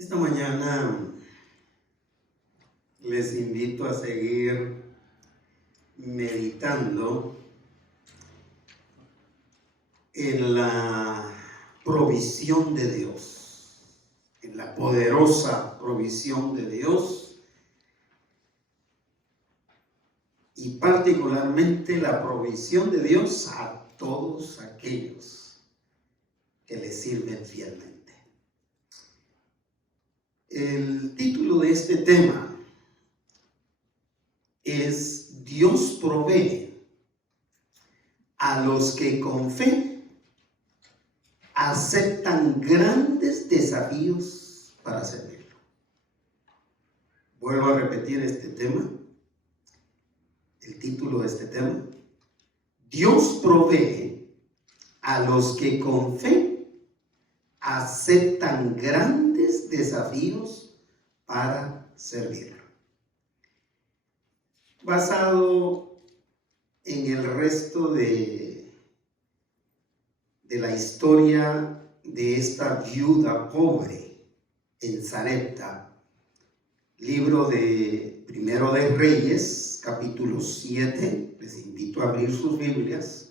Esta mañana les invito a seguir meditando en la provisión de Dios, en la poderosa provisión de Dios y particularmente la provisión de Dios a todos aquellos que le sirven fielmente. El título de este tema es Dios provee a los que con fe aceptan grandes desafíos para servirlo. Vuelvo a repetir este tema, el título de este tema. Dios provee a los que con fe aceptan grandes desafíos para servirlo. Basado en el resto de la historia de esta viuda pobre en Sarepta, libro de Primero de Reyes, capítulo 7, les invito a abrir sus Biblias,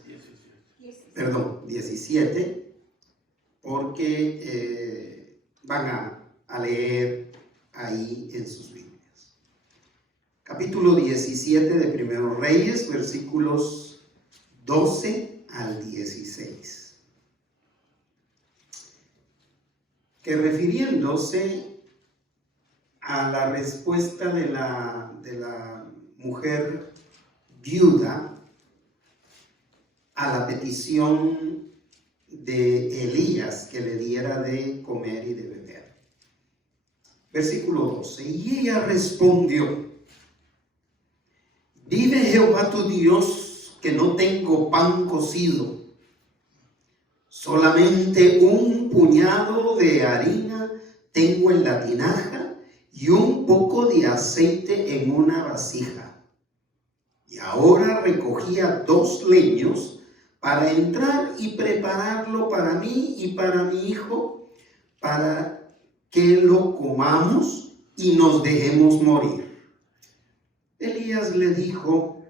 17, porque van a leer ahí en sus Biblias. Capítulo 17 de Primero Reyes, versículos 12 al 16. Que refiriéndose a la respuesta de la mujer viuda a la petición de Elías que le diera de comer y de beber. Versículo 12. Y ella respondió: vive Jehová tu Dios, que no tengo pan cocido, solamente un puñado de harina tengo en la tinaja y un poco de aceite en una vasija. Y ahora recogía 2 leños para entrar y prepararlo para mí y para mi hijo, para que lo comamos y nos dejemos morir. Elías le dijo: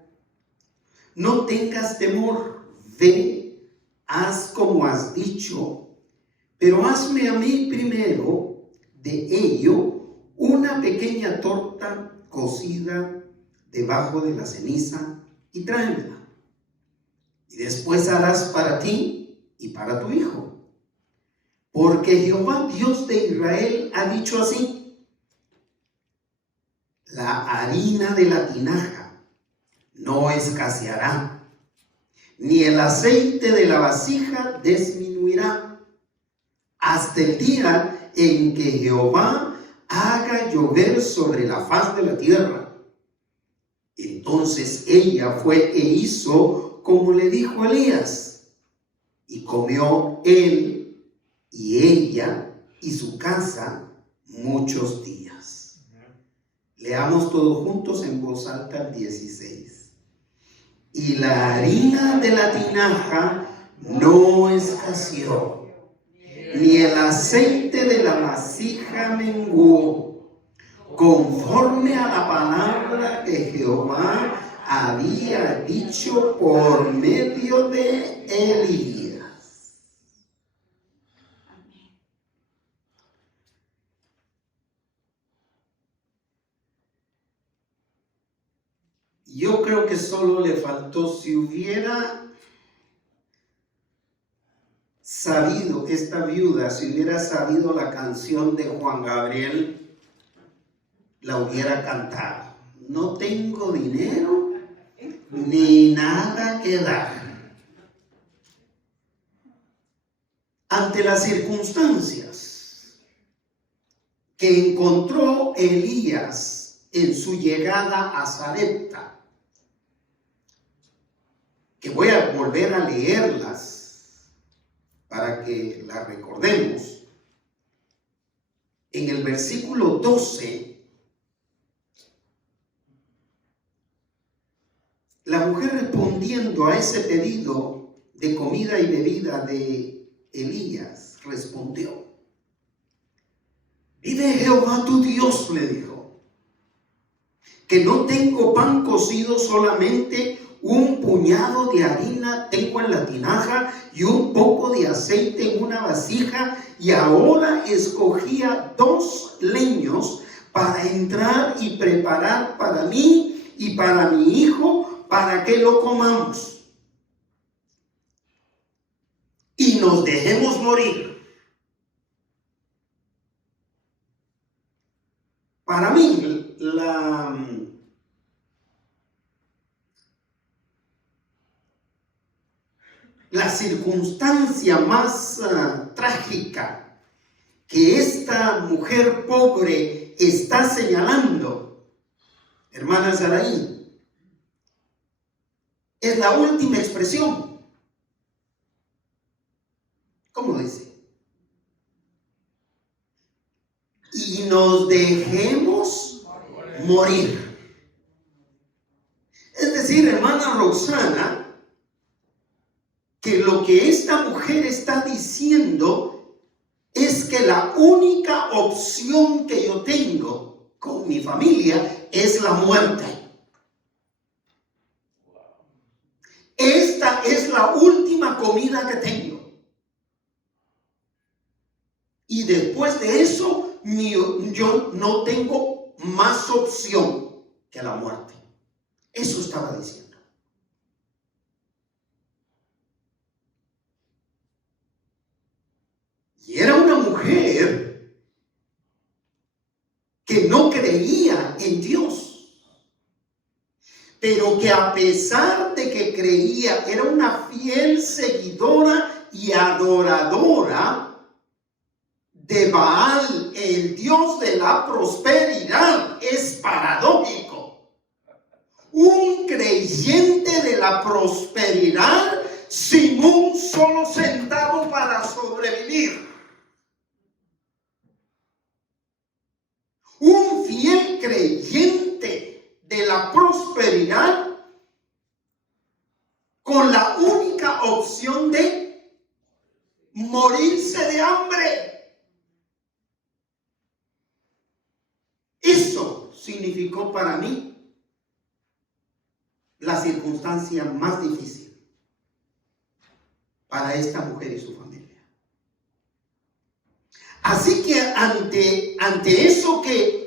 no tengas temor, ve, haz como has dicho, pero hazme a mí primero de ello una pequeña torta cocida debajo de la ceniza y tráemela. Y después harás para ti y para tu hijo. Porque Jehová Dios de Israel ha dicho así: la harina de la tinaja no escaseará, ni el aceite de la vasija disminuirá, hasta el día en que Jehová haga llover sobre la faz de la tierra. Entonces ella fue e hizo como le dijo Elías, y comió él y ella y su casa muchos días. Leamos todos juntos en voz alta el 16. Y la harina de la tinaja no escaseó, ni el aceite de la vasija menguó, conforme a la palabra que Jehová había dicho por medio de Elías. Amén. Yo creo que solo le faltó, si hubiera sabido esta viuda, si hubiera sabido la canción de Juan Gabriel, la hubiera cantado. No tengo dinero ni nada que dar. Ante las circunstancias que encontró Elías en su llegada a Sarepta, que voy a volver a leerlas para que las recordemos. En el versículo 12, la mujer, respondiendo a ese pedido de comida y bebida de Elías, respondió: vive Jehová tu Dios, le dijo, que no tengo pan cocido, solamente un puñado de harina tengo en la tinaja y un poco de aceite en una vasija, y ahora escogía 2 leños para entrar y preparar para mí y para mi hijo, para que lo comamos y nos dejemos morir. Para mí, la circunstancia más trágica que esta mujer pobre está señalando, hermana Saraí, es la última expresión. ¿Cómo dice? Y nos dejemos morir. Es decir, hermana Roxana, que lo que esta mujer está diciendo es que la única opción que yo tengo con mi familia es la muerte. Esta es la última comida que tengo. Y después de eso, yo no tengo más opción que la muerte. Eso estaba diciendo. Y era una mujer que no creía en Dios, pero que a pesar de que creía, era una fiel seguidora y adoradora de Baal, el dios de la prosperidad. Es paradójico. Un creyente de la prosperidad sin un solo centavo para sobrevivir. Un fiel creyente de la prosperidad con la única opción de morirse de hambre. Eso significó para mí la circunstancia más difícil para esta mujer y su familia. Así que ante eso que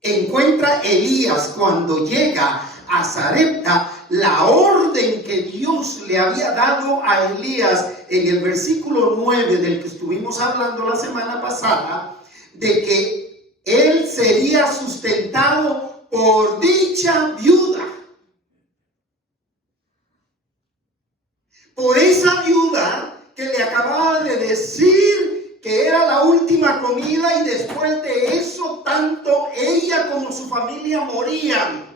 encuentra Elías cuando llega a Sarepta, la orden que Dios le había dado a Elías en el versículo 9 del que estuvimos hablando la semana pasada, de que él sería sustentado por dicha viuda. Por esa viuda que le acababa de decir que era la última comida, y después de eso tanto ella como su familia morían.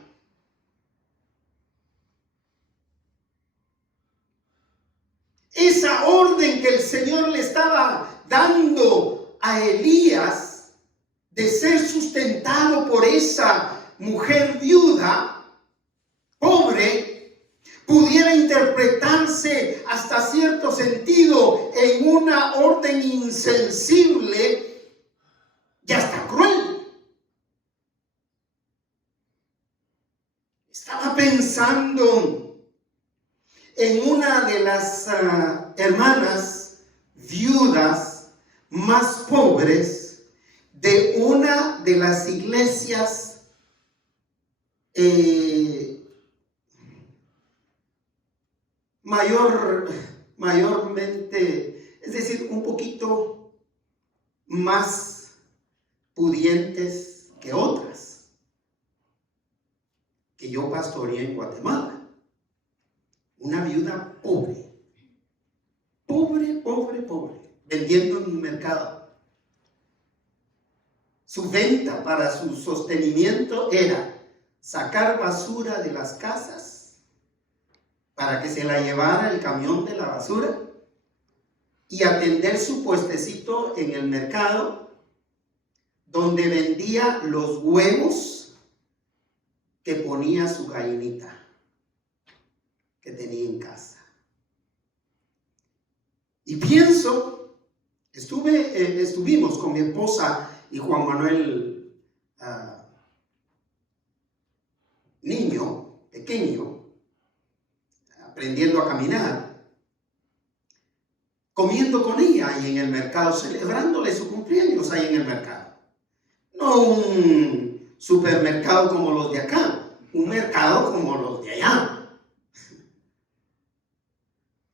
Esa orden que el Señor le estaba dando a Elías de ser sustentado por esa mujer viuda, pobre, pudiera interpretarse hasta cierto sentido en una orden insensible y hasta cruel. Estaba pensando en una de las hermanas viudas más pobres de una de las iglesias mayormente, es decir, un poquito más pudientes que otras que yo pastoreé en Guatemala. Una viuda pobre, vendiendo en un mercado. Su venta para su sostenimiento era sacar basura de las casas para que se la llevara el camión de la basura y atender su puestecito en el mercado, donde vendía los huevos que ponía su gallinita que tenía en casa. Y pienso, estuvimos con mi esposa y Juan Manuel, niño, pequeño, aprendiendo a caminar, comiendo con ella ahí en el mercado, celebrándole su cumpleaños ahí en el mercado. No un supermercado como los de acá, un mercado como los de allá,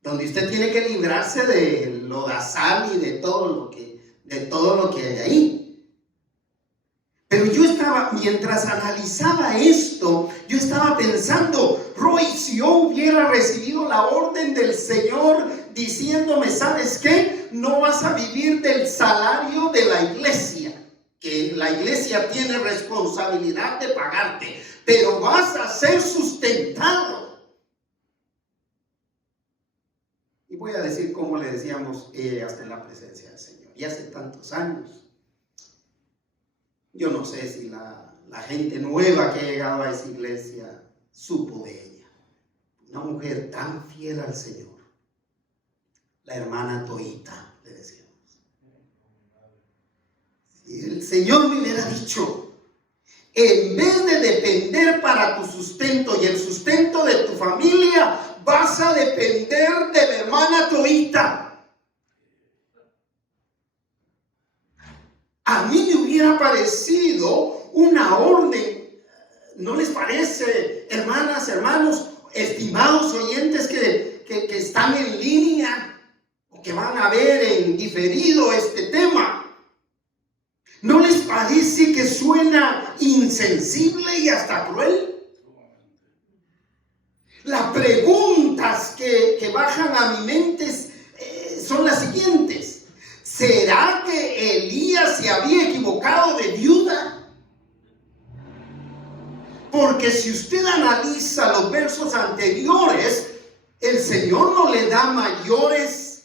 donde usted tiene que librarse de lodazal y de todo lo que hay ahí. Pero yo estaba, mientras analizaba esto, yo estaba pensando, Roy, si yo hubiera recibido la orden del Señor diciéndome, ¿sabes qué? No vas a vivir del salario de la iglesia, que la iglesia tiene responsabilidad de pagarte, pero vas a ser sustentado. Y voy a decir cómo le decíamos hasta en la presencia del Señor. Y hace tantos años. Yo no sé si la gente nueva que ha llegado a esa iglesia supo de ella. Una mujer tan fiel al Señor. La hermana Toita, le decíamos. Y el Señor me hubiera dicho, en vez de depender para tu sustento y el sustento de tu familia, vas a depender de la hermana Toita. A mí me hubiera parecido una orden, ¿no les parece, hermanas, hermanos, estimados oyentes que están en línea o que van a ver en diferido este tema? ¿No les parece que suena insensible y hasta cruel? Las preguntas que bajan a mi mente son las siguientes. ¿Será que Elías se había equivocado de viuda? Porque si usted analiza los versos anteriores, el Señor no le da mayores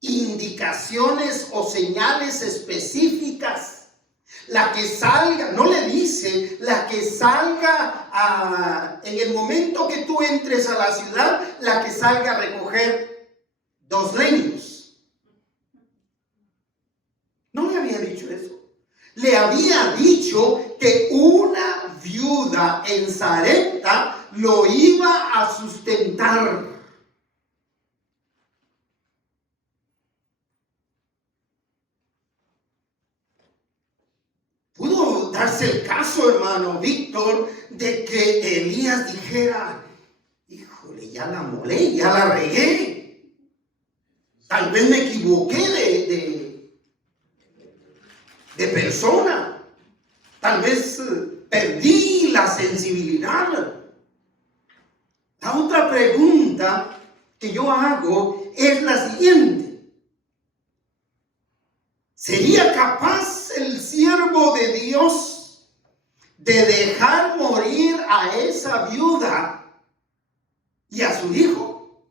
indicaciones o señales específicas. La que salga, no le dice, la que salga en el momento que tú entres a la ciudad, la que salga a recoger 2 leños. No le había dicho eso. Le había dicho que una viuda en Sarepta lo iba a sustentar. Pudo darse el caso, hermano Víctor, de que Elías dijera, híjole, ya la molé, ya la regué. Tal vez me equivoqué de persona. Tal vez perdí la sensibilidad. La otra pregunta que yo hago es la siguiente. ¿Sería capaz el siervo de Dios de dejar morir a esa viuda y a su hijo?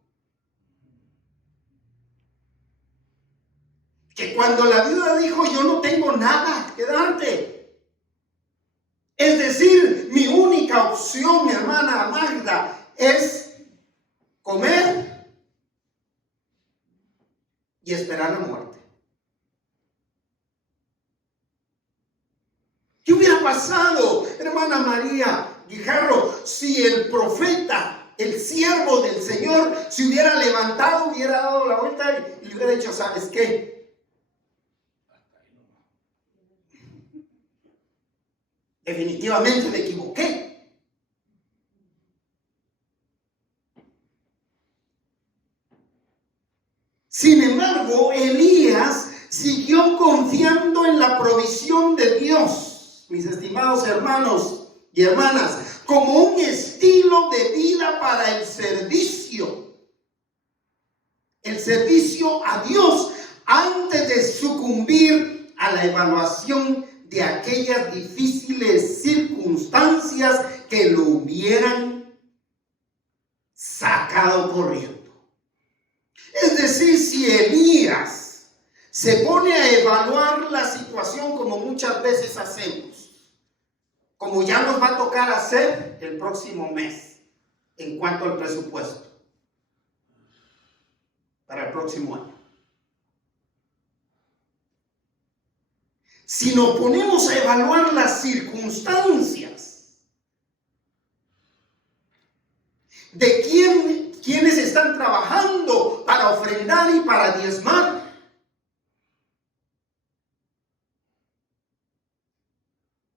Que cuando la viuda dijo, yo no tengo nada que darte. Es decir, mi única opción, mi hermana Magda, es comer y esperar la muerte. ¿Qué hubiera pasado, hermana María Guijarro, si el profeta, el siervo del Señor, se hubiera levantado, hubiera dado la vuelta y le hubiera dicho, ¿sabes qué? Definitivamente me equivoqué. Sin embargo, Elías siguió confiando en la provisión de Dios, mis estimados hermanos y hermanas, como un estilo de vida para el servicio a Dios, antes de sucumbir a la evaluación de aquellas difíciles circunstancias que lo hubieran sacado corriendo. Es decir, si Elías se pone a evaluar la situación como muchas veces hacemos, como ya nos va a tocar hacer el próximo mes en cuanto al presupuesto para el próximo año. Si nos ponemos a evaluar las circunstancias de quienes están trabajando para ofrendar y para diezmar,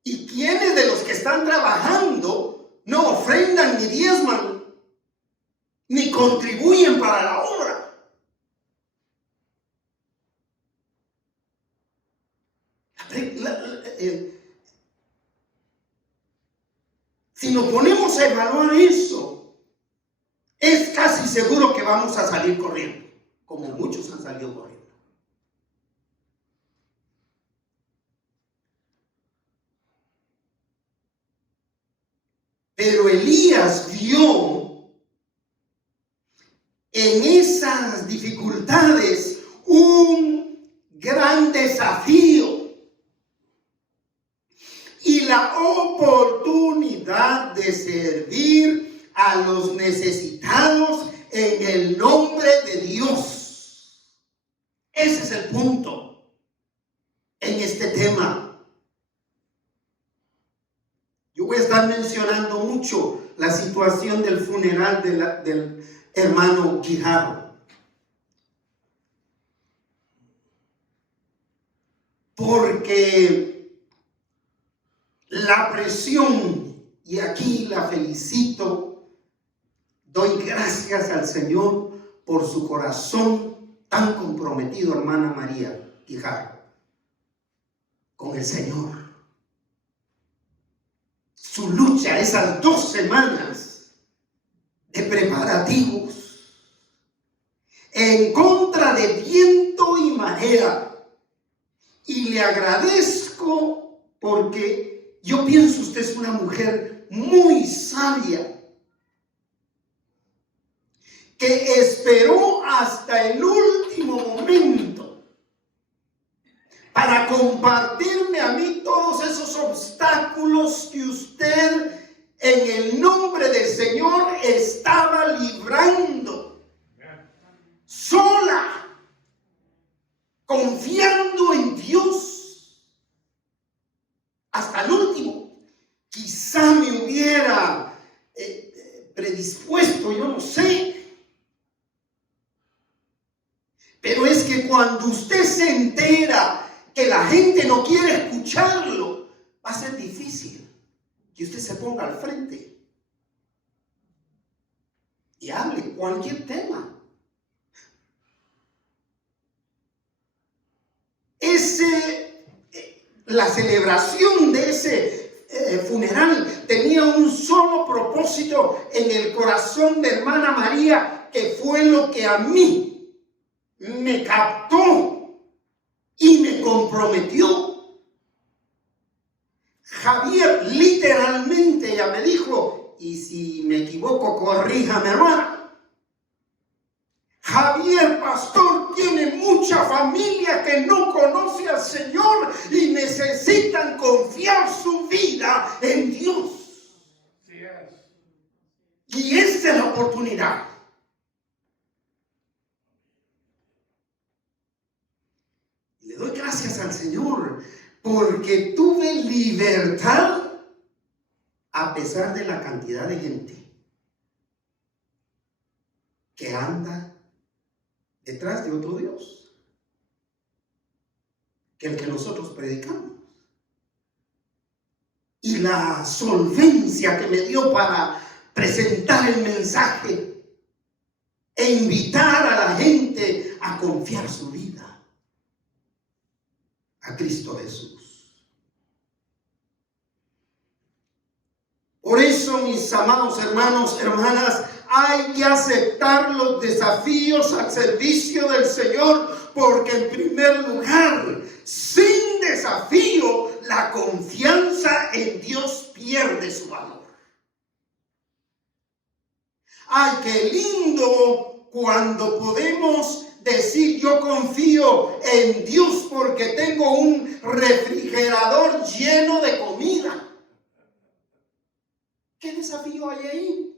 y quienes de los que están trabajando no ofrendan ni diezman, ni contribuyen para la obra. Si nos ponemos a evaluar eso, es casi seguro que vamos a salir corriendo, como muchos han salido corriendo. Pero Elías vio en esas dificultades un gran desafío y la oportunidad de servir a los necesitados en el nombre de Dios. Ese es el punto en este tema. Yo voy a estar mencionando mucho la situación del funeral del hermano Guijarro, porque la presión, y aquí la felicito, doy gracias al Señor por su corazón tan comprometido, hermana María Guijarro, con el Señor. Su lucha, esas 2 semanas de preparativos, en contra de viento y marea. Y le agradezco porque yo pienso usted es una mujer muy sabia, que esperó hasta el último momento para compartirme a mí todos esos obstáculos que usted en el nombre del Señor estaba librando. Sola, confiando en Dios. Hasta el último. Quizá me hubiera predispuesto, yo no sé. Pero es que cuando usted se entera que la gente no quiere escucharlo, va a ser difícil que usted se ponga al frente y hable cualquier tema. La celebración de ese funeral tenía un solo propósito en el corazón de hermana María, que fue lo que a mí me captó y me comprometió. Javier literalmente ya me dijo, y si me equivoco, corríjame, hermana. Javier, pastor, tiene mucha familia que no conoce al Señor y necesitan confiar su vida en Dios. Y esta es la oportunidad. Le doy gracias al Señor porque tuve libertad a pesar de la cantidad de gente que anda detrás de otro Dios que el que nosotros predicamos. Y la solvencia que me dio para presentar el mensaje e invitar a la gente a confiar su vida a Cristo Jesús. Por eso, mis amados hermanos, hermanas, hay que aceptar los desafíos al servicio del Señor, porque en primer lugar, sin desafío, la confianza en Dios pierde su valor. Ay, qué lindo cuando podemos decir yo confío en Dios porque tengo un refrigerador lleno de comida. ¿Qué desafío hay ahí?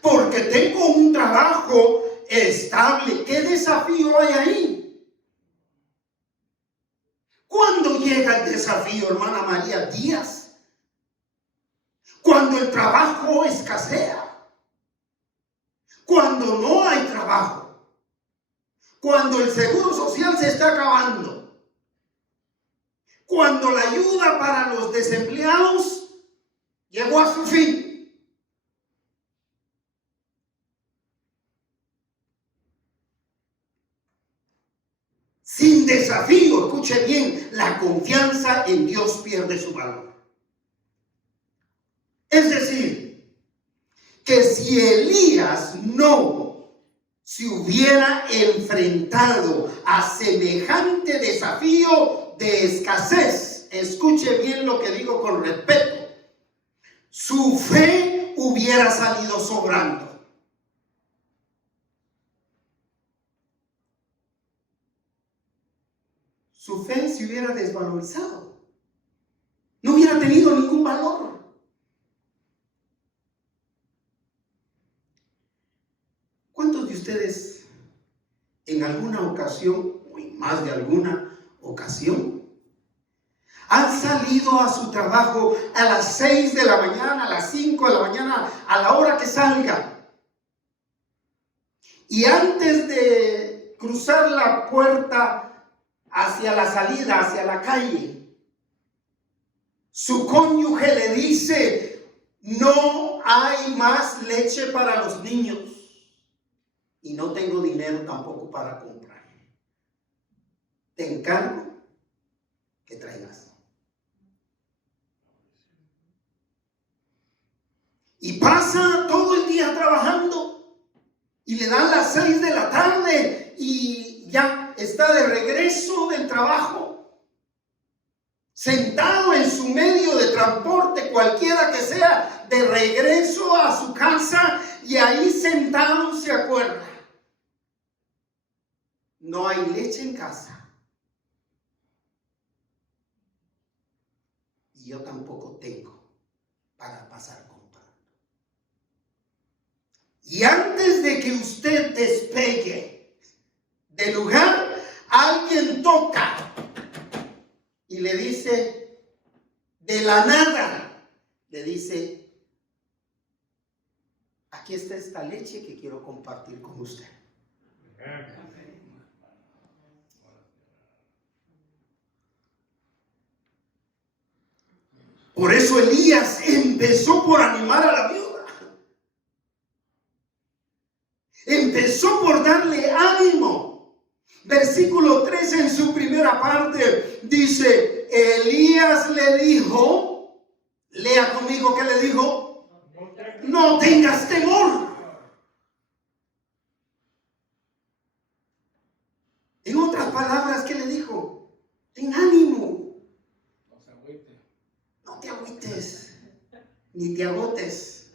Porque tengo un trabajo estable. ¿Qué desafío hay ahí? llega el desafío, hermana María Díaz? Cuando el trabajo escasea, cuando no hay trabajo, cuando el seguro social se está acabando, cuando la ayuda para los desempleados llegó a su fin. Sin desafío, escuche bien, la confianza en Dios pierde su valor. Es decir, que si Elías no se hubiera enfrentado a semejante desafío de escasez, escuche bien lo que digo con respeto, su fe hubiera salido sobrando. Su fe se hubiera desvalorizado. No hubiera tenido ningún valor. ¿Cuántos de ustedes en alguna ocasión, o en más de alguna ocasión, han salido a su trabajo a las 6 de la mañana, a las 5 de la mañana, a la hora que salga? Y antes de cruzar la puerta hacia la salida, hacia la calle, su cónyuge le dice: no hay más leche para los niños y no tengo dinero tampoco para comprar. Te encargo que traigas. Y pasa todo el día trabajando y le dan las 6 de la tarde y ya está de regreso del trabajo, sentado en su medio de transporte, cualquiera que sea, de regreso a su casa, y ahí sentado se acuerda: no hay leche en casa y yo tampoco tengo para pasar comprando. Y antes de que usted despegue del lugar, alguien toca y le dice, de la nada, le dice: aquí está esta leche que quiero compartir con usted. Por eso Elías empezó por animar a la viuda. Empezó por darle ánimo. Versículo 13 en su primera parte dice: Elías le dijo, lea conmigo, ¿qué le dijo? No tengas temor. En otras palabras, ¿qué le dijo? Ten ánimo. No te agüites, ni te agotes.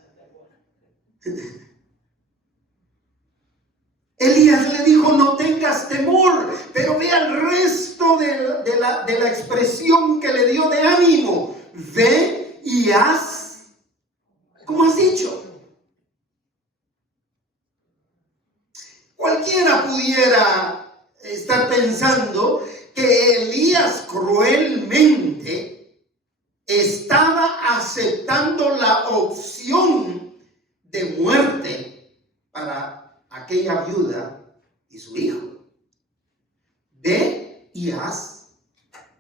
Elías le dijo: no tengas temor, pero vea el resto de la expresión que le dio de ánimo. Ve y haz como has dicho. Cualquiera pudiera estar pensando que Elías cruelmente estaba aceptando la opción de muerte para aquella viuda y su hijo. Ve y haz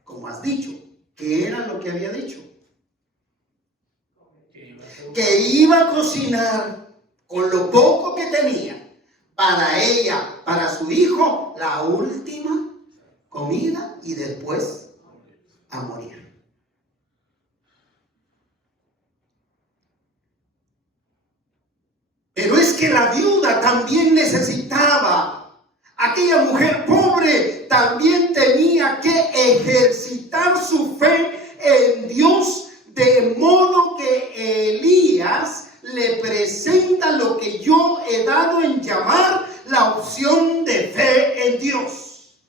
como has dicho. ¿Qué era lo que había dicho? Que iba a cocinar con lo poco que tenía para ella, para su hijo, la última comida y después a morir. Pero es que la viuda también necesitaba, aquella mujer pobre también tenía que ejercitar su fe en Dios, de modo que Elías le presenta lo que yo he dado en llamar la opción de fe en Dios.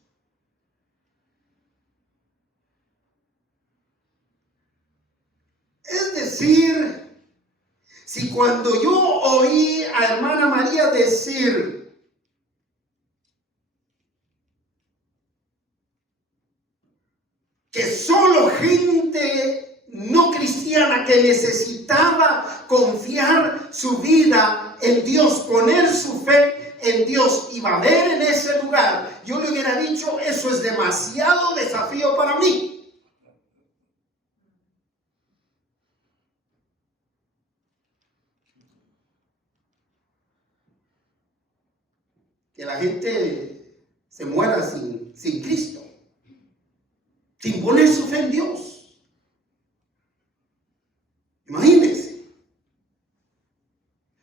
Es decir, si cuando yo oí a hermana María decir que solo cristiana que necesitaba confiar su vida en Dios, poner su fe en Dios y va a ver en ese lugar, yo le hubiera dicho, eso es demasiado desafío para mí. Que la gente se muera sin Cristo, sin poner su fe en Dios. Imagínense.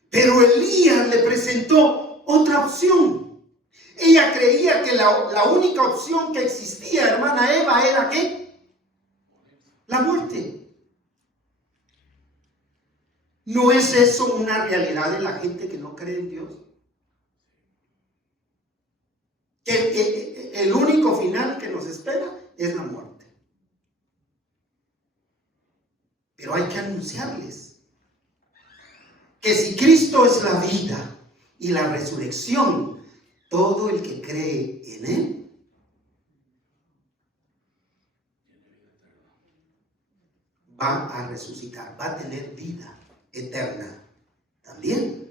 Pero Elías le presentó otra opción. Ella creía que la única opción que existía, hermana Eva, era ¿qué? La muerte. ¿No es eso una realidad de la gente que no cree en Dios? Que el único final que nos espera es la muerte. Pero hay que anunciarles que si Cristo es la vida y la resurrección, todo el que cree en Él va a resucitar, va a tener vida eterna también.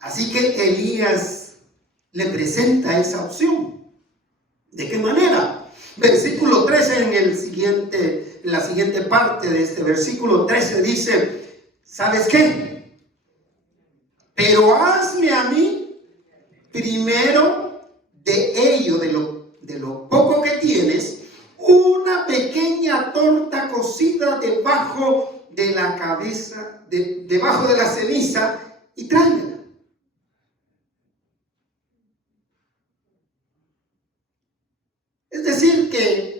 Así que Elías le presenta esa opción. ¿De qué manera? Versículo 13 en la siguiente parte de este versículo 13 dice, ¿sabes qué? Pero hazme a mí primero de ello, de lo poco que tienes, una pequeña torta cocida debajo de la cabeza, debajo de la ceniza, y tráemela. Es decir que,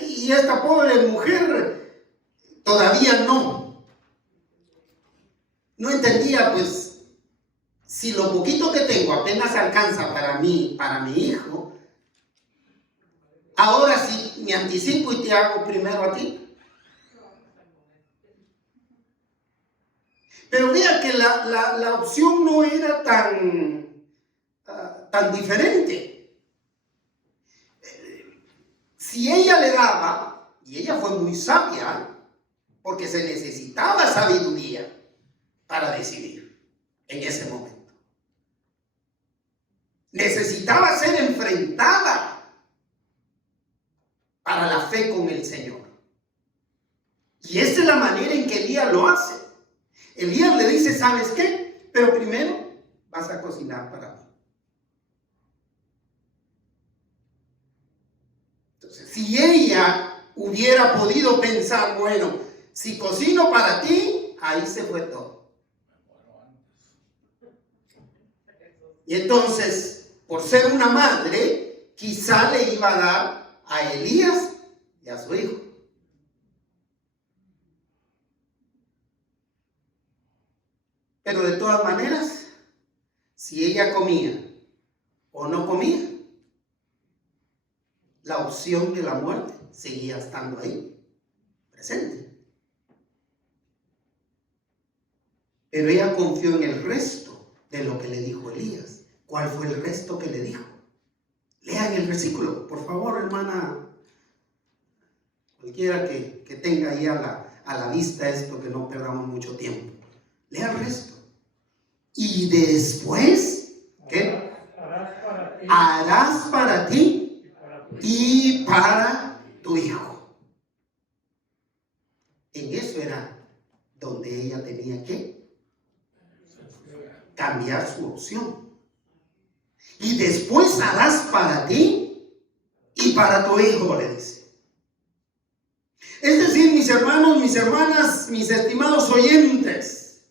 y esta pobre mujer todavía no entendía, pues, si lo poquito que tengo apenas alcanza para mí, para mi hijo, ahora sí me anticipo y te hago primero a ti. Pero vea que la opción no era tan diferente. Si ella le daba, y ella fue muy sabia, porque se necesitaba sabiduría para decidir en ese momento. Necesitaba ser enfrentada para la fe con el Señor. Y esa es la manera en que Elías lo hace. Elías le dice, ¿sabes qué? Pero primero vas a cocinar para mí. Entonces, si ella hubiera podido pensar, bueno, si cocino para ti, ahí se fue todo. Y entonces, por ser una madre, quizá le iba a dar a Elías y a su hijo. Pero de todas maneras, si ella comía o no comía, la opción de la muerte seguía estando ahí, presente. Pero ella confió en el resto de lo que le dijo Elías. ¿Cuál fue el resto que le dijo? Lean el versículo, por favor, hermana. Cualquiera que tenga ahí a la vista esto, que no perdamos mucho tiempo. Lea el resto. Y después, ¿qué? Harás para ti y para tu hijo. En eso era donde ella tenía que cambiar su opción. Y después harás para ti y para tu hijo, le dice. Es decir, mis hermanos, mis hermanas, mis estimados oyentes,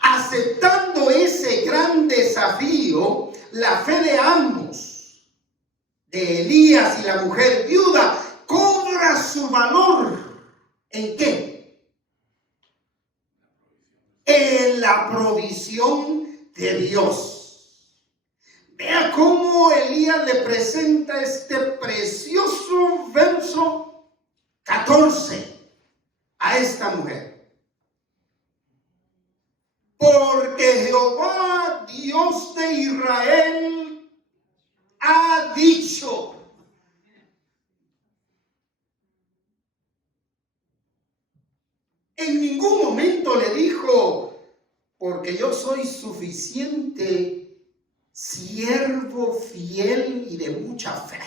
aceptando ese gran desafío, la fe de ambos, de Elías y la mujer viuda, cobra su valor. ¿En qué? En la provisión de Dios. Vea cómo Elías le presenta este precioso verso 14 a esta mujer. Porque Jehová, Dios de Israel, ha dicho. En ningún momento le dijo, porque yo soy suficiente siervo fiel y de mucha fe.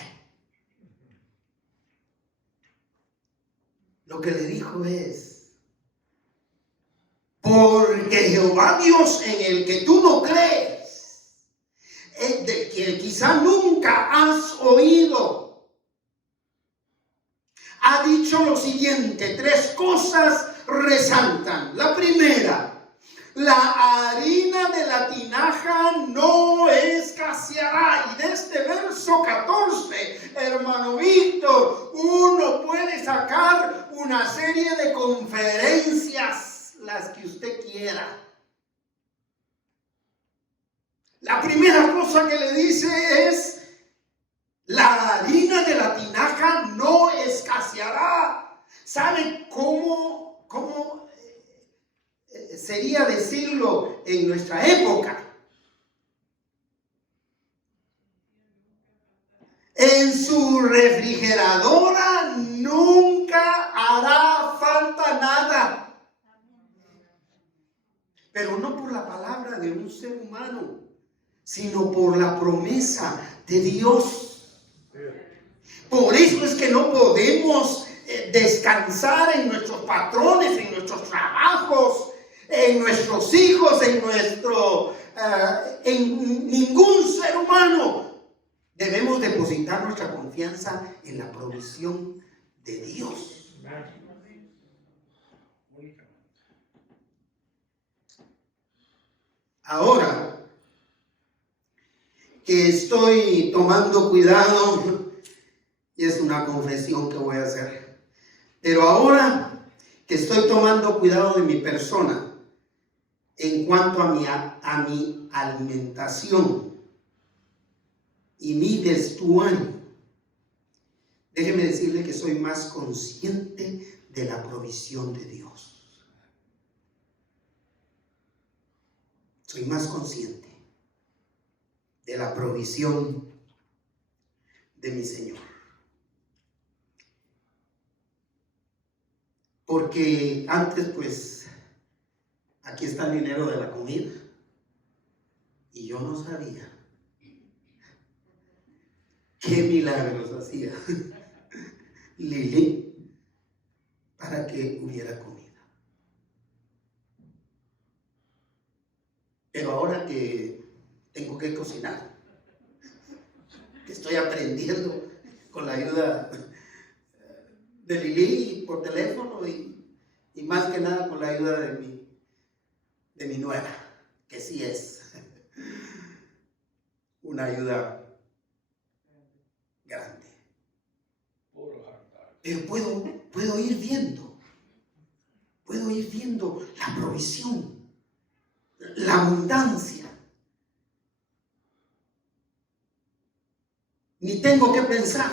Lo que le dijo es, porque Jehová Dios en el que tú no crees, es de que quizá nunca has oído, ha dicho lo siguiente, 3 cosas resaltan. La primera, la harina de la tinaja no escaseará. Y de este verso 14, hermano Víctor, uno puede sacar una serie de conferencias, las que usted quiera. La primera cosa que le dice es, la harina de la tinaja no escaseará. ¿Sabe cómo sería decirlo en nuestra época? En su refrigeradora nunca hará falta nada. Pero no por la palabra de un ser humano, sino por la promesa de Dios. Por eso es que no podemos descansar en nuestros patrones, en nuestros trabajos, en nuestros hijos, en ningún ser humano. Debemos depositar nuestra confianza en la provisión de Dios. Ahora que estoy tomando cuidado, y es una confesión que voy a hacer, pero ahora que estoy tomando cuidado de mi persona en cuanto a mi alimentación y mi vestuario, déjeme decirle que soy más consciente de la provisión de Dios. Soy más consciente de la provisión de mi Señor. Porque antes, pues, aquí está el dinero de la comida. Y yo no sabía qué milagros hacía Lili para que hubiera comida. Pero ahora que tengo que cocinar, que estoy aprendiendo con la ayuda de Lili por teléfono y más que nada con la ayuda de mi nuera, que sí es una ayuda grande. Pero puedo ir viendo la provisión, la abundancia. Ni tengo que pensar.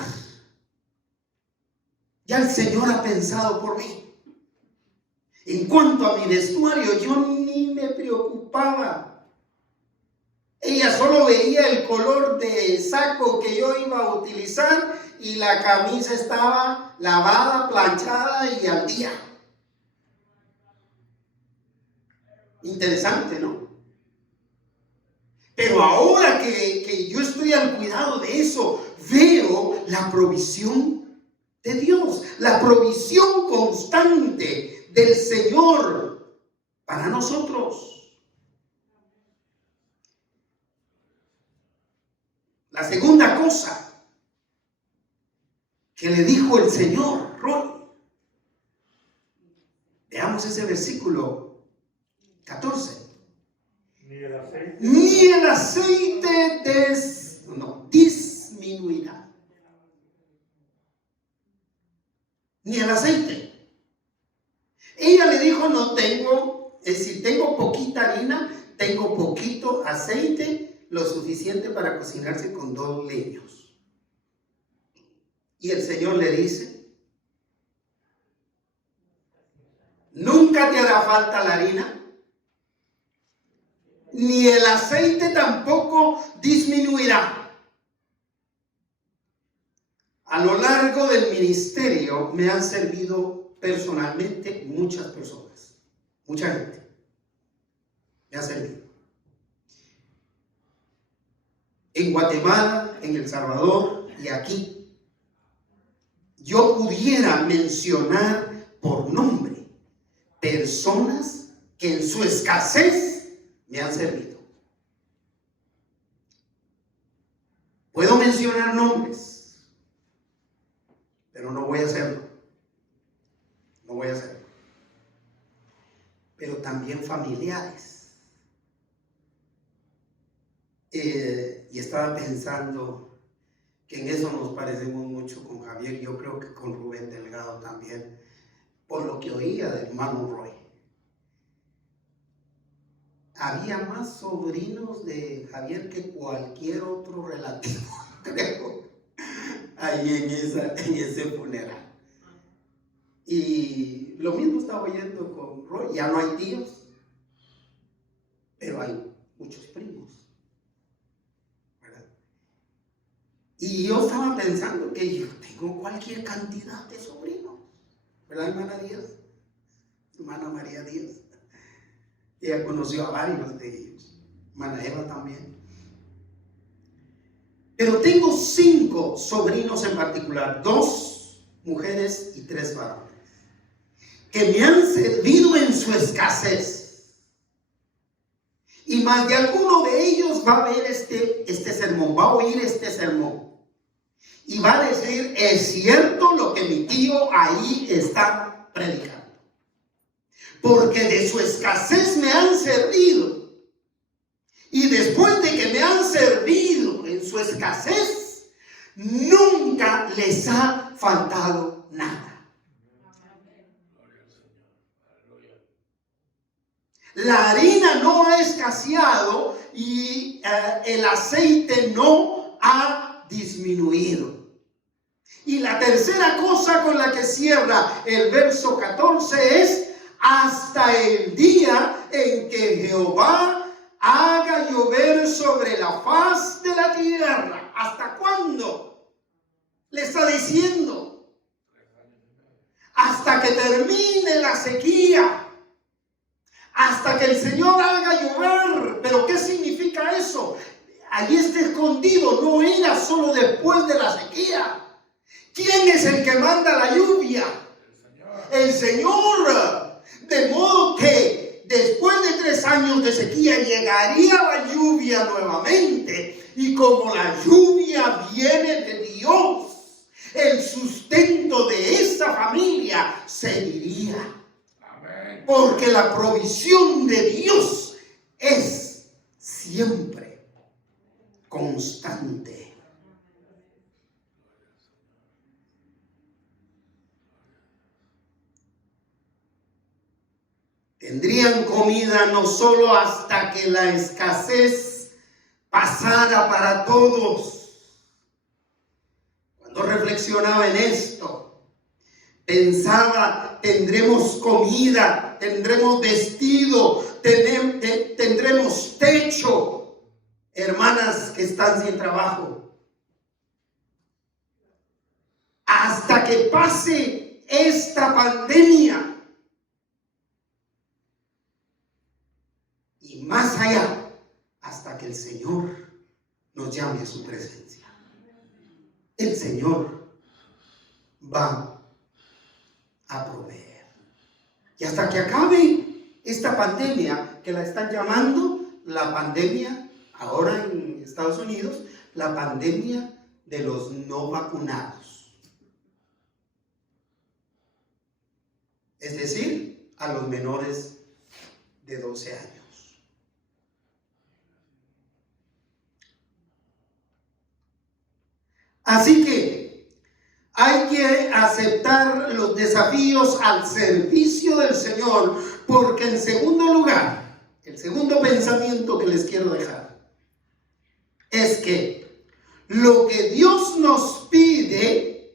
Ya el Señor ha pensado por mí. En cuanto a mi vestuario, yo ni me preocupaba. Ella solo veía el color de saco que yo iba a utilizar y la camisa estaba lavada, planchada y al día. Interesante, ¿no? Pero ahora que yo estoy al cuidado de eso, veo la provisión de Dios, la provisión constante del Señor para nosotros. La segunda cosa que le dijo el Señor, Roy, veamos ese versículo 14. Ni el aceite disminuirá. Ni el aceite. Ella le dijo, no tengo, es decir, tengo poquita harina, tengo poquito aceite, lo suficiente para cocinarse con 2 leños. Y el Señor le dice, nunca te hará falta la harina, ni el aceite tampoco disminuirá. A lo largo del ministerio me han servido personalmente muchas personas, mucha gente me ha servido. En Guatemala, en El Salvador y aquí, yo pudiera mencionar por nombre personas que en su escasez me han servido. Puedo mencionar nombres, pero no voy a hacerlo. No voy a hacerlo. Pero también familiares. Y estaba pensando que en eso nos parecemos mucho con Javier, yo creo que con Rubén Delgado también, por lo que oía del hermano Roy. Había más sobrinos de Javier que cualquier otro relativo, creo, ahí en ese funeral. Y lo mismo estaba oyendo con Roy, ya no hay tíos, pero hay muchos primos. Y yo estaba pensando que yo tengo cualquier cantidad de sobrinos, ¿verdad, hermana Díaz? Hermana María Díaz. Ella conoció a varios de ellos, hermana Eva también. Pero tengo 5 sobrinos en particular, 2 mujeres y 3 varones, que me han servido en su escasez. Y más de alguno de ellos va a ver este sermón, va a oír este sermón. Y va a decir, es cierto lo que mi tío ahí está predicando. Porque de su escasez me han servido. Y después de que me han servido en su escasez, nunca les ha faltado nada. La harina no ha escaseado y el aceite no ha disminuido. Y la tercera cosa con la que cierra el verso 14 es hasta el día en que Jehová haga llover sobre la faz de la tierra. ¿Hasta cuándo? Le está diciendo. Hasta que termine la sequía. Hasta que el Señor haga llover. ¿Pero qué significa eso? Allí está escondido, no era solo después de la sequía. ¿Quién es el que manda la lluvia? El Señor. De modo que después de 3 años de sequía llegaría la lluvia nuevamente. Y como la lluvia viene de Dios, el sustento de esa familia seguiría. Porque la provisión de Dios es siempre constante. Tendrían comida no solo hasta que la escasez pasara para todos. Cuando reflexionaba en esto, pensaba, tendremos comida, tendremos vestido, tendremos techo. Hermanas que están sin trabajo. Hasta que pase esta pandemia. Y más allá, hasta que el Señor nos llame a su presencia. El Señor va a proveer. Y hasta que acabe esta pandemia, que la están llamando la pandemia, ahora en Estados Unidos, la pandemia de los no vacunados. Es decir, a los menores de 12 años. Así que hay que aceptar los desafíos al servicio del Señor, porque en segundo lugar, el segundo pensamiento que les quiero dejar es que lo que Dios nos pide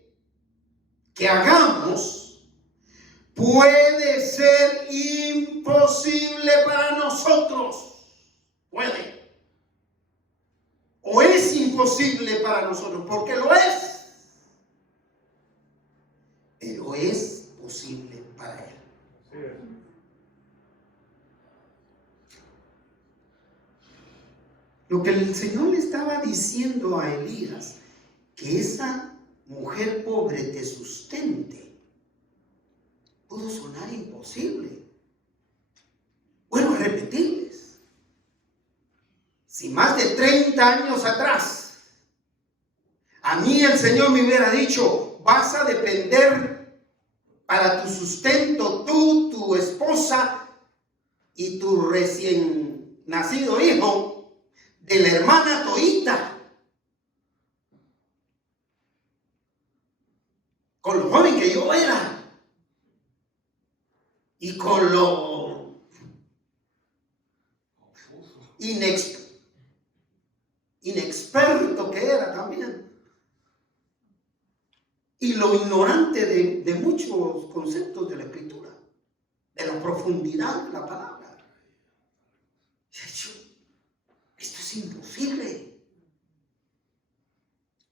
que hagamos puede ser imposible para nosotros. Puede. O es imposible para nosotros, porque lo es. pero es posible para él. Lo que el Señor le estaba diciendo a Elías, que esa mujer pobre te sustente, pudo sonar imposible. Bueno, repetirles, si más de 30 años atrás a mí el Señor me hubiera dicho, vas a depender para tu sustento, tú, tu esposa y tu recién nacido hijo, de la hermana Toita, con lo joven que yo era y con lo inexperto que era también, y lo ignorante de muchos conceptos de la Escritura, de la profundidad de la palabra. Esto es imposible.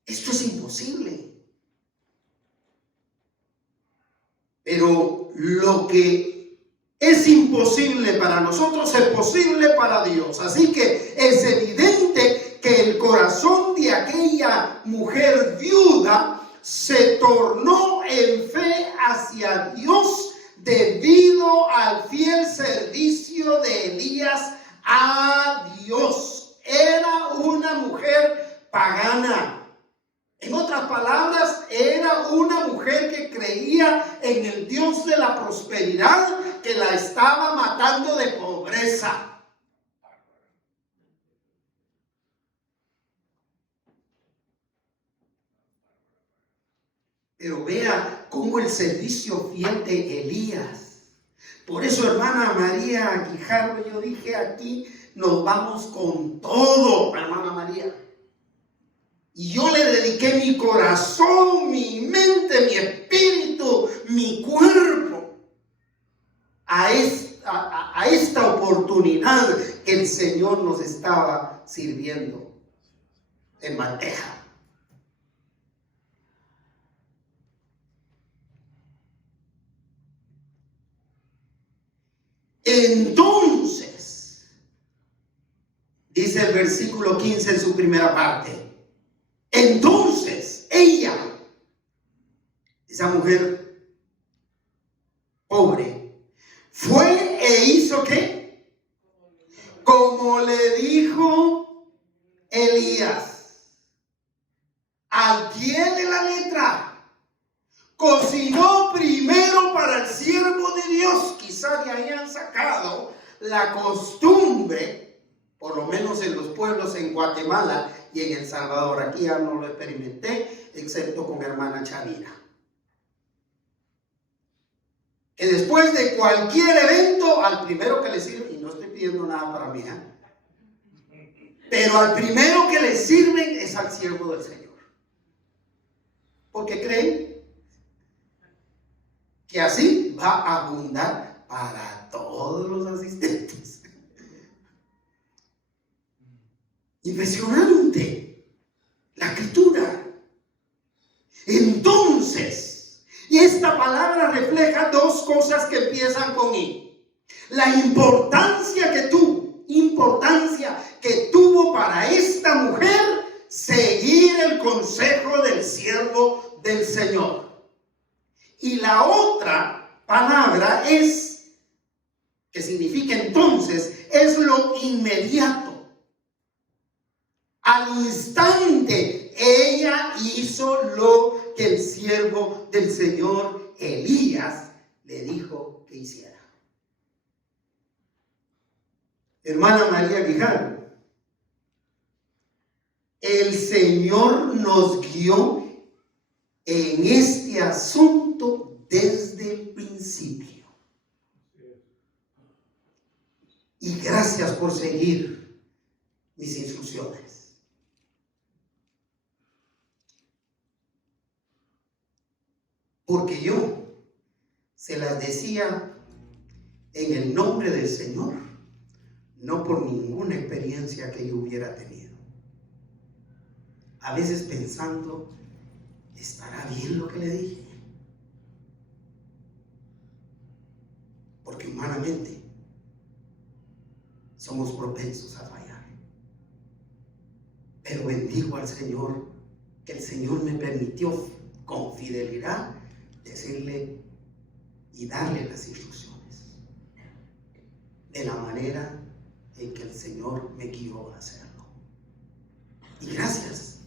Esto es imposible. Pero lo que es imposible para nosotros es posible para Dios. Así que es evidente que el corazón de aquella mujer viuda se tornó en fe hacia Dios debido al fiel servicio de Elías a Dios. Era una mujer pagana. En otras palabras, era una mujer que creía en el Dios de la prosperidad que la estaba matando de pobreza. Pero vea cómo el servicio fiel de Elías. Por eso, hermana María Guijarro, yo dije aquí, nos vamos con todo, hermana María. Y yo le dediqué mi corazón, mi mente, mi espíritu, mi cuerpo a esta oportunidad que el Señor nos estaba sirviendo en bandeja. Entonces, dice el versículo 15 en su primera parte. Entonces, ella, esa mujer pobre, fue e hizo ¿qué? Como le dijo Elías, al pie de la letra. Cocinó primero para el siervo de Dios. Quizás le hayan sacado la costumbre, por lo menos en los pueblos en Guatemala y en El Salvador. Aquí ya no lo experimenté, excepto con hermana Chavira. Que después de cualquier evento, al primero que le sirve, y no estoy pidiendo nada para mí, pero al primero que le sirven es al siervo del Señor. Porque creen que así va a abundar para todos los asistentes. Impresionante la Escritura. Entonces, y esta palabra refleja dos cosas que empiezan con I. La importancia que tuvo para esta mujer seguir el consejo del siervo del Señor. Y la otra palabra es, que significa entonces, es lo inmediato. Al instante, ella hizo lo que el siervo del Señor Elías le dijo que hiciera. Hermana María Guijarro, el Señor nos guió en este asunto desde el principio. Y gracias por seguir mis instrucciones. Porque yo se las decía en el nombre del Señor, no por ninguna experiencia que yo hubiera tenido. A veces pensando, ¿estará bien lo que le dije? porque humanamente somos propensos a fallar. Pero bendigo al Señor, que el Señor me permitió con fidelidad decirle y darle las instrucciones de la manera en que el Señor me guió a hacerlo. Y gracias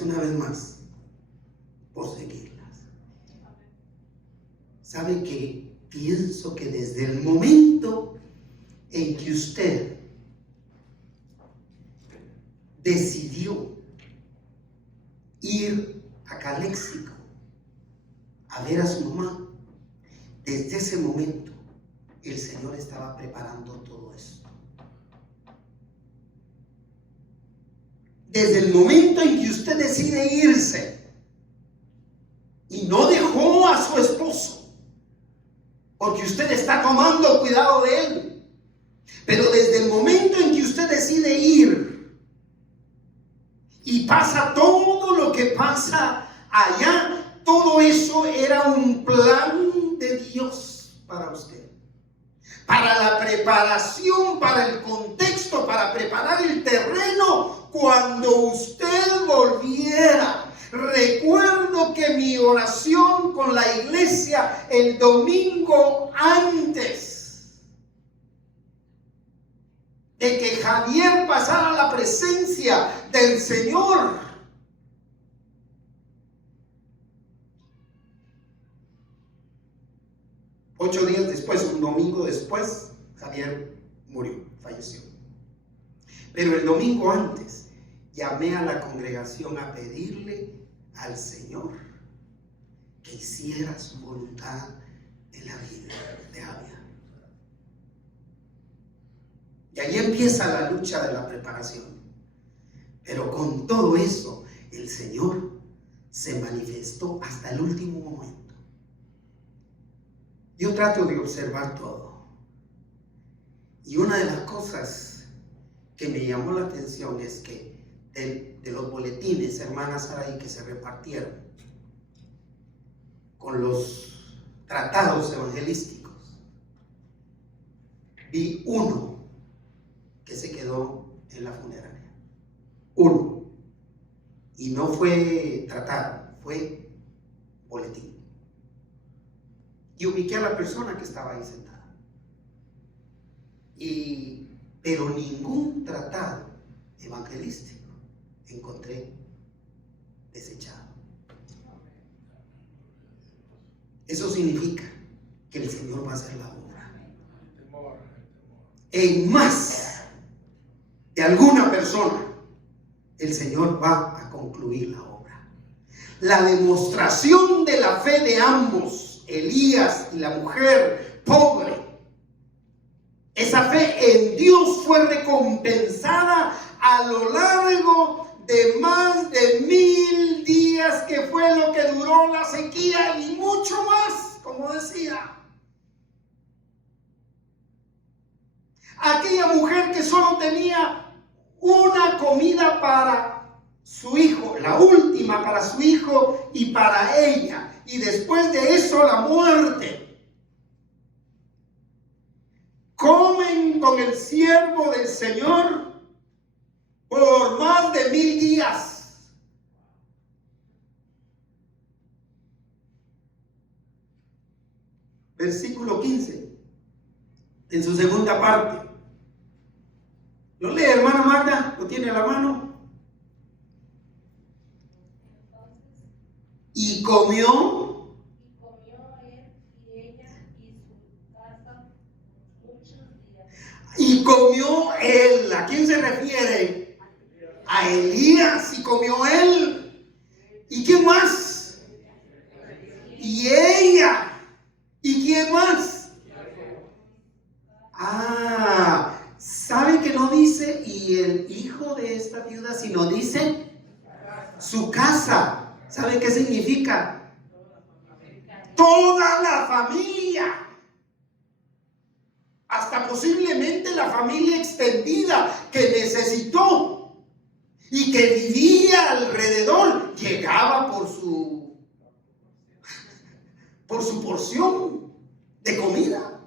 una vez más por seguirlas. ¿Sabe que pienso que desde el momento en que usted decidió ir a Caléxico a ver a su mamá, desde ese momento el Señor estaba preparando todo esto? Desde el momento en que usted decide irse y no dejó a su esposo, porque usted está tomando cuidado de él, pero desde el momento en que usted decide ir y pasa todo lo que pasa allá, todo eso era un plan de Dios para usted, para la preparación, para el contexto, para preparar el terreno cuando usted volviera. Recuerdo que mi oración con la iglesia el domingo antes de que Javier pasara a la presencia del Señor, ocho días después, un domingo después, Javier murió, falleció. Pero el domingo antes llamé a la congregación a pedirle al Señor que hiciera su voluntad en la vida de Javier. Y ahí empieza la lucha de la preparación. Pero con todo eso, el Señor se manifestó hasta el último momento. Yo trato de observar todo. Y una de las cosas que me llamó la atención es que de los boletines, hermana Saray, que se repartieron con los tratados evangelísticos, vi uno que se quedó en la funeraria. Uno. Y no fue tratado, fue boletín. Y ubiqué a la persona que estaba ahí sentada. Pero ningún tratado evangelístico encontré desechado. Eso significa que el Señor va a hacer la obra. En más de alguna persona, el Señor va a concluir la obra. La demostración de la fe de ambos, Elías y la mujer pobre, esa fe en Dios fue recompensada a lo largo de más de 1000 días, que fue lo que duró la sequía, y mucho más, como decía. Aquella mujer que solo tenía una comida para su hijo, la última para su hijo y para ella, y después de eso la muerte. Comen con el siervo del Señor por más de 1000 días. Versículo 15, en su segunda parte. ¿Lo lee, hermana Magda? ¿Lo tiene a la mano? Y comió él y ella y su casa muchos días. Y comió él. ¿A quién se refiere? A Elías. Y comió él. ¿Y quién más? Y ella. ¿Y quién más? ¿Sabe que no dice y el hijo de esta viuda, sino dice su casa? ¿Sabe qué significa? Toda la familia. Hasta posiblemente la familia extendida que necesitó y que vivía alrededor, llegaba por su porción de comida.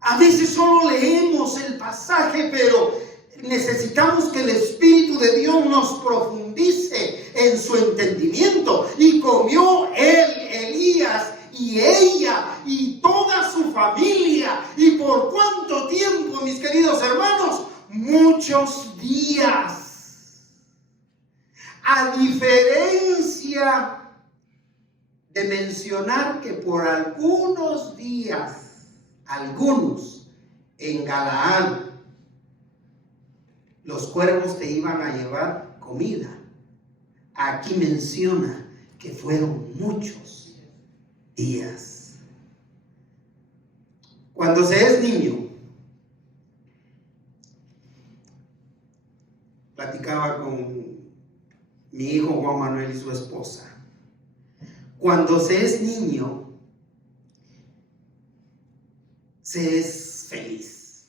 A veces solo leemos el pasaje, pero necesitamos que el Espíritu de Dios nos profundice en su entendimiento. Y comió él, Elías, y ella, y toda su familia. ¿Y por cuánto tiempo, mis queridos hermanos? Muchos días. A diferencia de mencionar que por algunos días, algunos en Galaad, los cuervos te iban a llevar comida. Aquí menciona que fueron muchos días. Cuando se es niño, platicaba con mi hijo Juan Manuel y su esposa. Cuando se es niño, se es feliz.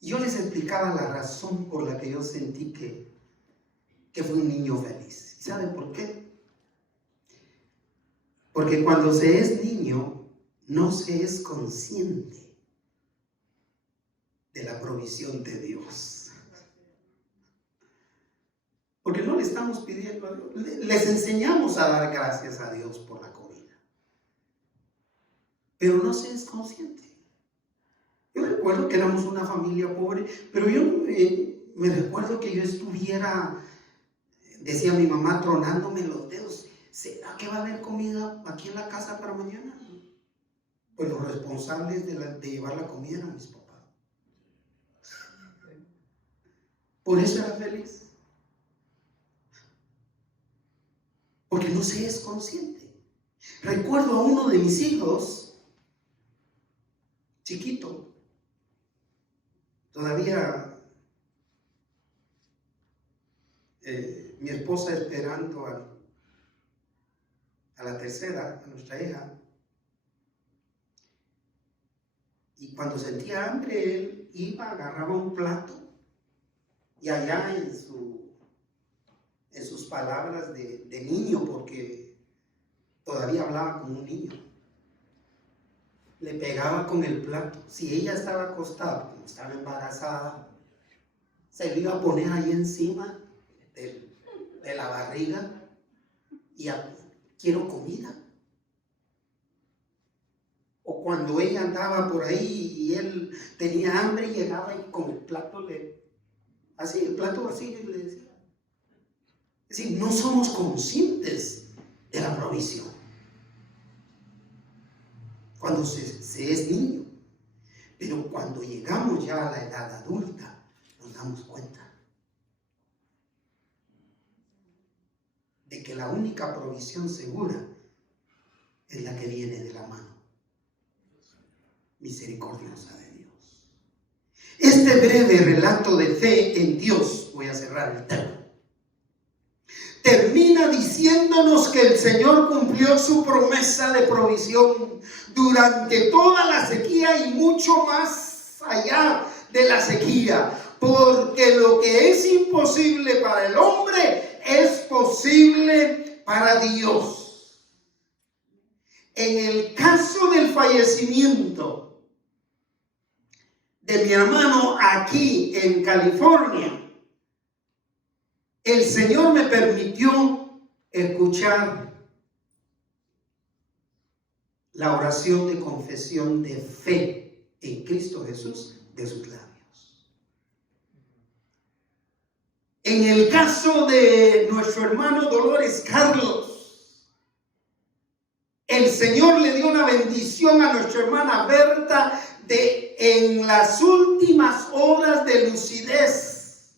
Yo les explicaba la razón por la que yo sentí que fui un niño feliz. ¿Saben por qué? Porque cuando se es niño, no se es consciente de la provisión de Dios. Porque no le estamos pidiendo a Dios. Les enseñamos a dar gracias a Dios por la comida. Pero no se es consciente. Yo recuerdo que éramos una familia pobre, pero yo me recuerdo que yo estuviera, decía mi mamá, tronándome los dedos. ¿Será que va a haber comida aquí en la casa para mañana? Pues los responsables de llevar la comida eran mis papás. Por eso era feliz. Porque no se es consciente. Recuerdo a uno de mis hijos, chiquito, todavía mi esposa esperando a la tercera, a nuestra hija, y cuando sentía hambre él iba, agarraba un plato y allá en sus palabras de niño, porque todavía hablaba como un niño, le pegaba con el plato. Si ella estaba acostada, como estaba embarazada, se lo iba a poner ahí encima de la barriga y quiero comida. O cuando ella andaba por ahí y él tenía hambre, llegaba y con el plato así, el plato vacío, y le decía. Es decir, no somos conscientes de la provisión cuando se es niño, pero cuando llegamos ya a la edad adulta nos damos cuenta de que la única provisión segura es la que viene de la mano misericordiosa de Dios. Este breve relato de fe en Dios, voy a cerrar el tema, termina diciéndonos que el Señor cumplió su promesa de provisión durante toda la sequía y mucho más allá de la sequía, porque lo que es imposible para el hombre es posible para Dios. En el caso del fallecimiento de mi hermano aquí en California, el Señor me permitió escuchar la oración de confesión de fe en Cristo Jesús de sus labios. En el caso de nuestro hermano Dolores Carlos, el Señor le dio una bendición a nuestra hermana Berta en las últimas horas de lucidez,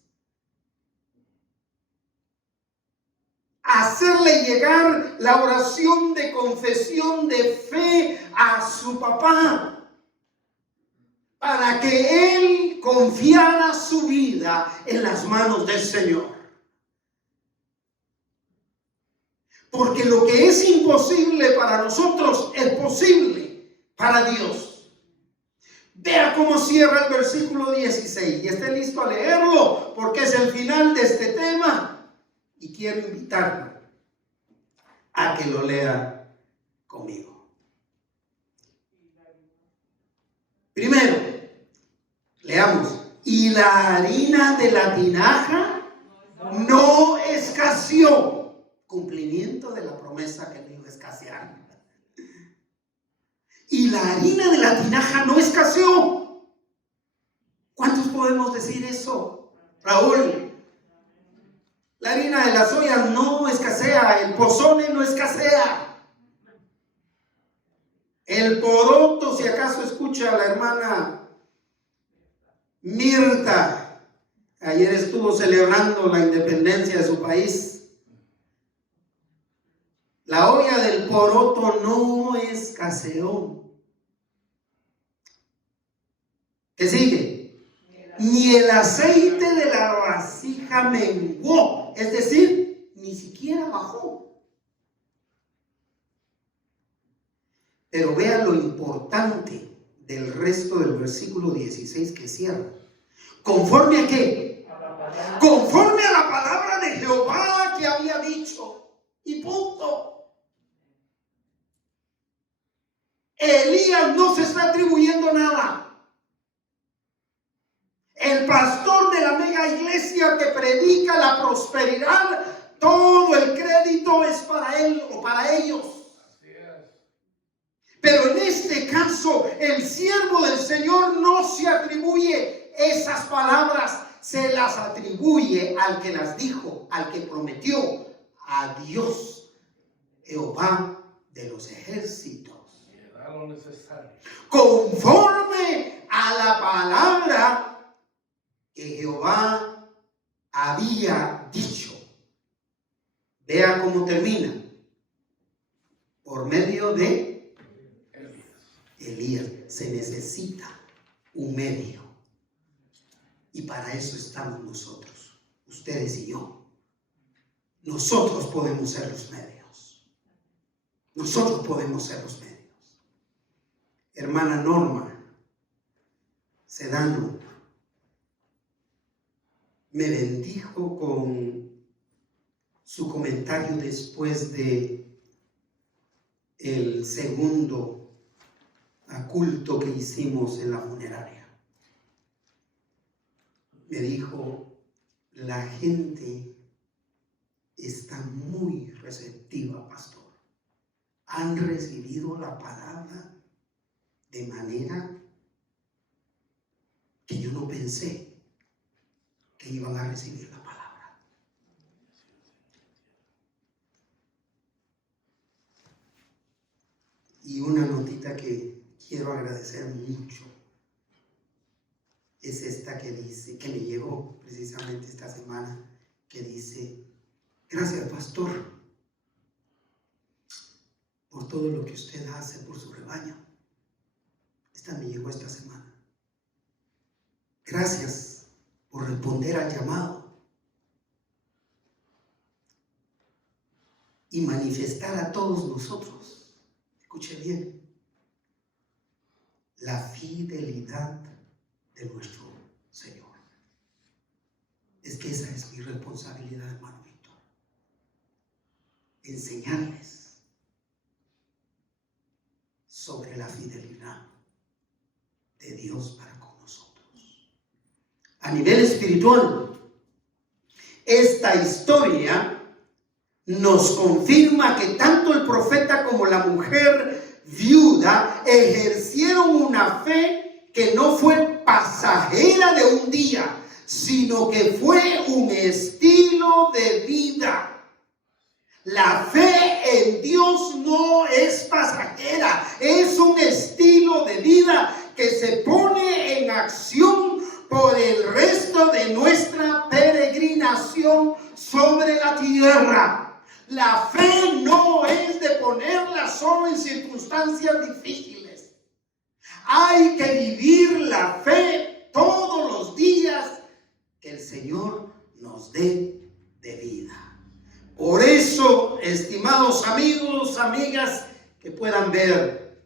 hacerle llegar la oración de confesión de fe a su papá, para que él confiara su vida en las manos del Señor. Porque lo que es imposible para nosotros es posible para Dios. Vea cómo cierra el versículo 16 y esté listo a leerlo, porque es el final de este tema. Y quiero invitarlo a que lo lea conmigo. Primero, leamos. Y la harina de la tinaja no escaseó. Cumplimiento de la promesa que no iba a escasear. Y la harina de la tinaja no escaseó. ¿Cuántos podemos decir eso, Raúl? La harina de las ollas no escasea, el pozole no escasea. El poroto, si acaso escucha a la hermana Mirta, ayer estuvo celebrando la independencia de su país. La olla del poroto no escaseó. ¿Qué sigue? Ni el aceite de la vasija menguó, es decir, ni siquiera bajó. Pero vea lo importante del resto del versículo 16 que cierra. ¿Conforme a qué? Conforme a la palabra de Jehová que había dicho. Y punto. Elías no se está atribuyendo nada. El pastor de la mega iglesia que predica la prosperidad, todo el crédito es para él o para ellos. Pero en este caso, el siervo del Señor no se atribuye esas palabras, se las atribuye al que las dijo, al que prometió, a Dios, Jehová de los ejércitos. Conforme a la palabra que Jehová había dicho. Vea cómo termina. Por medio de Elías. Se necesita un medio. Y para eso estamos nosotros, ustedes y yo. Nosotros podemos ser los medios. Nosotros podemos ser los medios. Hermana Norma Sedano me bendijo con su comentario después de el segundo culto que hicimos en la funeraria. Me dijo, la gente está muy receptiva, pastor. Han recibido la palabra de manera que yo no pensé que iban a recibir la palabra. Y una notita que quiero agradecer mucho es esta que dice, que me llegó precisamente esta semana, que dice: gracias, pastor, por todo lo que usted hace por su rebaño. Esta me llegó esta semana. Gracias por responder al llamado y manifestar a todos nosotros, escuche bien, la fidelidad de nuestro Señor. Es que esa es mi responsabilidad, hermano Víctor. Enseñarles sobre la fidelidad de Dios para con nosotros. A nivel espiritual, esta historia nos confirma que tanto el profeta como la mujer viuda ejercieron una fe que no fue pasajera de un día, sino que fue un estilo de vida. La fe en Dios no es pasajera, es un estilo de vida que se pone en acción por el resto de nuestra peregrinación sobre la tierra. La fe no es de ponerla solo en circunstancias difíciles. Hay que vivir la fe todos los días que el Señor nos dé de vida. Por eso, estimados amigos, amigas, que puedan ver,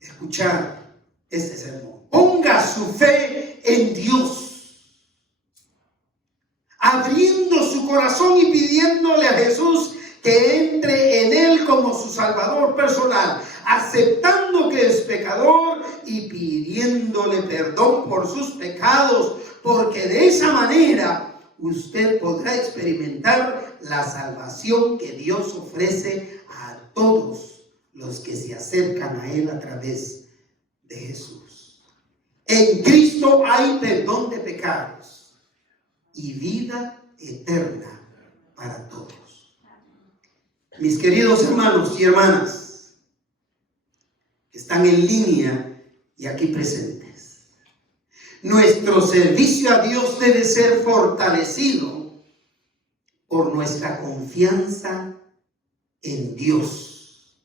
escuchar este sermón, ponga su fe en Dios, abriendo su corazón y pidiéndole a Jesús que que entre en Él como su Salvador personal, aceptando que es pecador y pidiéndole perdón por sus pecados, porque de esa manera usted podrá experimentar la salvación que Dios ofrece a todos los que se acercan a Él a través de Jesús. En Cristo hay perdón de pecados y vida eterna para todos. Mis queridos hermanos y hermanas que están en línea y aquí presentes, nuestro servicio a Dios debe ser fortalecido por nuestra confianza en Dios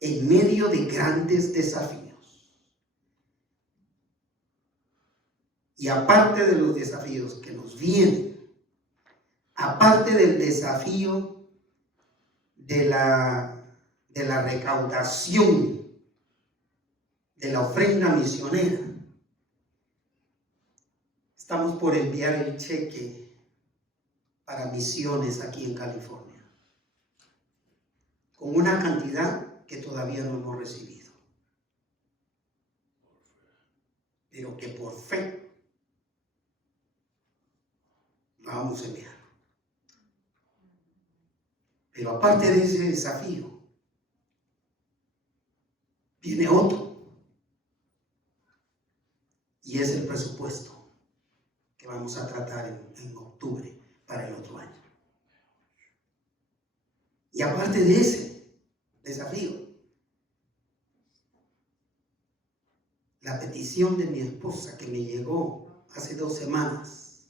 en medio de grandes desafíos. Y aparte de los desafíos que nos vienen, aparte del desafío de la recaudación de la ofrenda misionera, estamos por enviar el cheque para misiones aquí en California, con una cantidad que todavía no hemos recibido, pero que por fe la vamos a enviar. Pero aparte de ese desafío, viene otro, y es el presupuesto que vamos a tratar en octubre para el otro año. Y aparte de ese desafío, la petición de mi esposa que me llegó hace 2 semanas,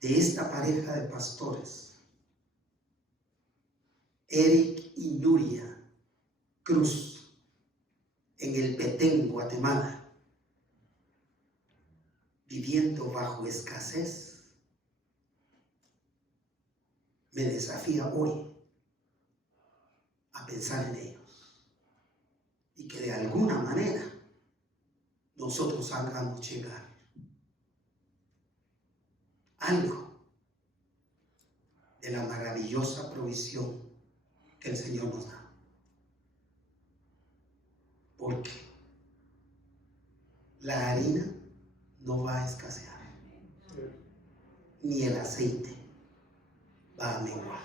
de esta pareja de pastores, Eric y Nuria Cruz, en el Petén, Guatemala, viviendo bajo escasez, me desafía hoy a pensar en ellos y que de alguna manera nosotros hagamos llegar algo de la maravillosa provisión que el Señor nos da. Porque la harina no va a escasear, ni el aceite va a menguar.